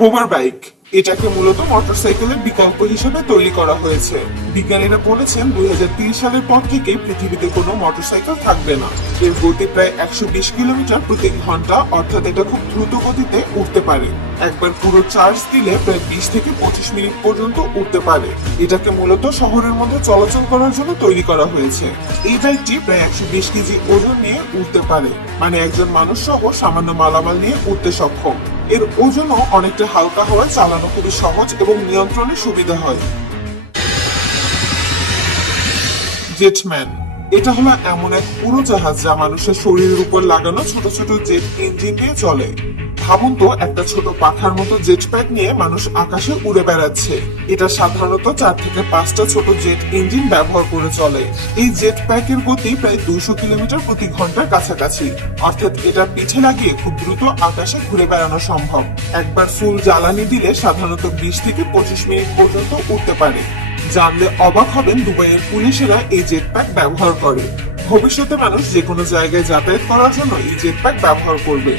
Hover bike এটাকে মূলত মোটরসাইকেলের বিকল্প হিসেবে তৈরি করা হয়েছে। বিজ্ঞানীরা বলেছেন 2030 সালের পর থেকে পৃথিবীতে কোনো মোটরসাইকেল থাকবে না। এর গতি প্রায় 120 কিলোমিটার প্রতি ঘন্টা, অর্থাৎ এটা খুব দ্রুত গতিতে উঠতে পারে। একবার পুরো চার্জ দিলে প্রায় 20 থেকে 25 মিনিট পর্যন্ত উঠতে পারে। এটাকে মূলত শহরের মধ্যে চলাচল করার জন্য তৈরি করা হয়েছে। এই বাইকটি প্রায় 120 কেজি ওজন নিয়ে উঠতে পারে, মানে একজন মানুষ সহ সামান্য মালামাল নিয়ে উঠতে সক্ষম। এর ওজনও অনেকটা হালকা হওয়ায় চালানো খুবই সহজ এবং নিয়ন্ত্রণে সুবিধা হয়। জেটম্যান এটা হলো এমন এক উড়োজাহাজ যা মানুষের শরীরের উপর লাগানো ছোট ছোট জেট ইঞ্জিন দিয়ে চলে। ভাবুন তো, একটা ছোট পাখার মতো জেট প্যাক নিয়ে মানুষ আকাশে উড়ে বেড়াচ্ছে। এটা সাধারণত 4 থেকে 5টা ছোট জেট ইঞ্জিন ব্যবহার করে চলে। এই জেট প্যাকের গতি প্রায় 200 কিলোমিটার প্রতি ঘন্টার কাছাকাছি, অর্থাৎ এটা পিঠে লাগিয়ে খুব দ্রুত আকাশে ঘুরে বেড়ানো সম্ভব। একবার ফুল জ্বালানি দিলে সাধারণত 20 থেকে 25 মিনিট পর্যন্ত উঠতে পারে। জানলে অবাক হবেন, দুবাইয়ের পুলিশেরা এই জেট প্যাক ব্যবহার করে। ভবিষ্যতে মানুষ যে কোনো জায়গায় যাতায়াত করার জন্য এই জেট প্যাক ব্যবহার করবে।